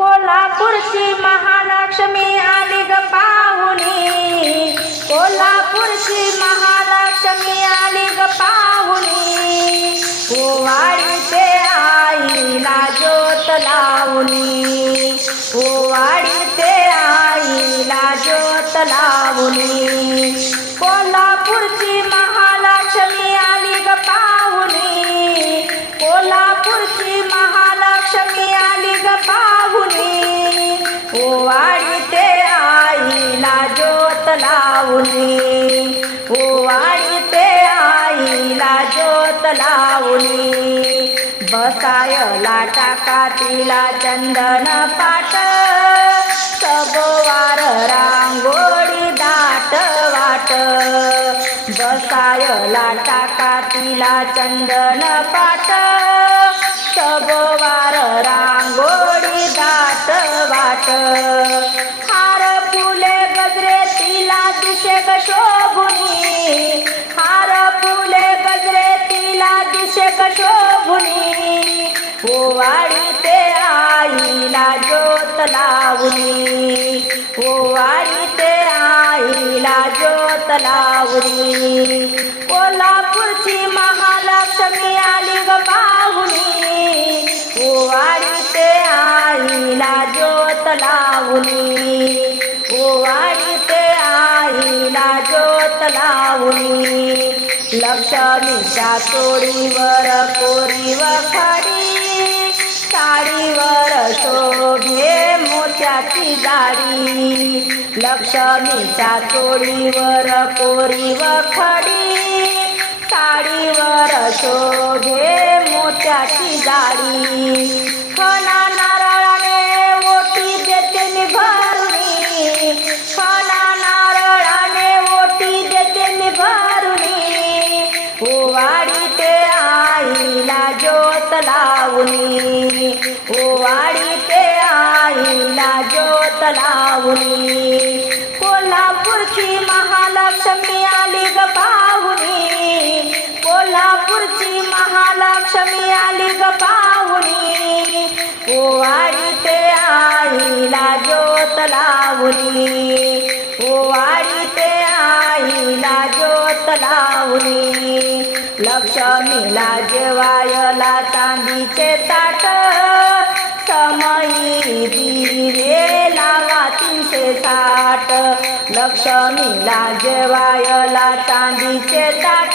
कोल्हापूरची महालक्ष्मी आली ग पाहुणी. कोल्हापूरची महालक्ष्मी आली ग पाहुणी. ओवाळीचे आईला ज्योत लावणी. ओवाळीचे आईला ज्योत लावणी. कोल्हापूरची महालक्ष्मी आली ग पाहुणी. कोल्हापूरची महालक्ष्मी आली ग पाहुणी लावणी ओवाळीते आईला ज्योत लावणी बसायला टाका तिला चंदन पाट सबोवार रांगोळी दाट वाट. बसायला टाका तिला चंदन पाट सबोवार रांगोळी दाट वाट. शोभुनी. हार फुले गजरे तिला दिशे कशोभुनी ओवाळी ते आईला ज्योत लावणी ओवाळी ते आईला ज्योत लावणी कोल्हापूरची महालक्ष्मी आली ग पाहुणी ओवाळी ते आईला ज्योत लावणी लक्ष्मीच्या चोळीवर कोरीव खडी. साडीवर शोभे मोत्याची जाडी. लक्ष्मीच्या चोळीवर कोरीव खडी. साडीवर शोभे मोत्याची जाडी. लावणी. ओवाळी ते आईला ज्योत लावणी. कोल्हापूरची महालक्ष्मी आली ग पाहुणी. कोल्हापूरची महालक्ष्मी आली ग पाहुणी. ओवाळी ते आईला ज्योत लावणी. ओवाडी ते आईला ज्योत लावणी. लक्ष्मीला जेवायला चांदीचे ताट समयी दिवे लावा तीनशे साठ. लक्ष्मीला जेवायला चांदीचे ताट.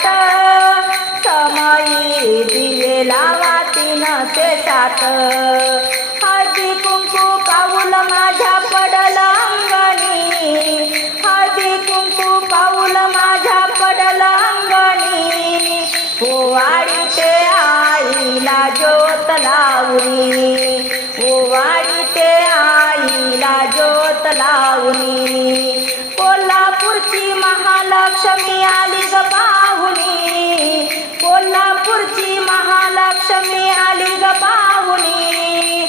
समयी दिवे लावा तीनशे साठ. हळदी कुंकू पाऊल माझ्या पडला हळदी कुंकू पाऊल माझ्या पडला अंगणी. ओवाळी आईला ज्योत लावणी ओवाळी ते आईला ज्योत लावणी कोल्हापूरची महालक्ष्मी आली ग पाहुणी. कोल्हापूरची महालक्ष्मी आली ग पाहुणी.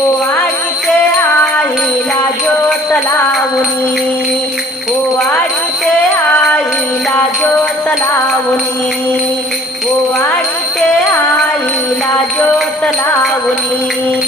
ओवाळी ते आईला ज्योत लावणी ओवाळी ते आईला ज्योत लावणी ओवाळी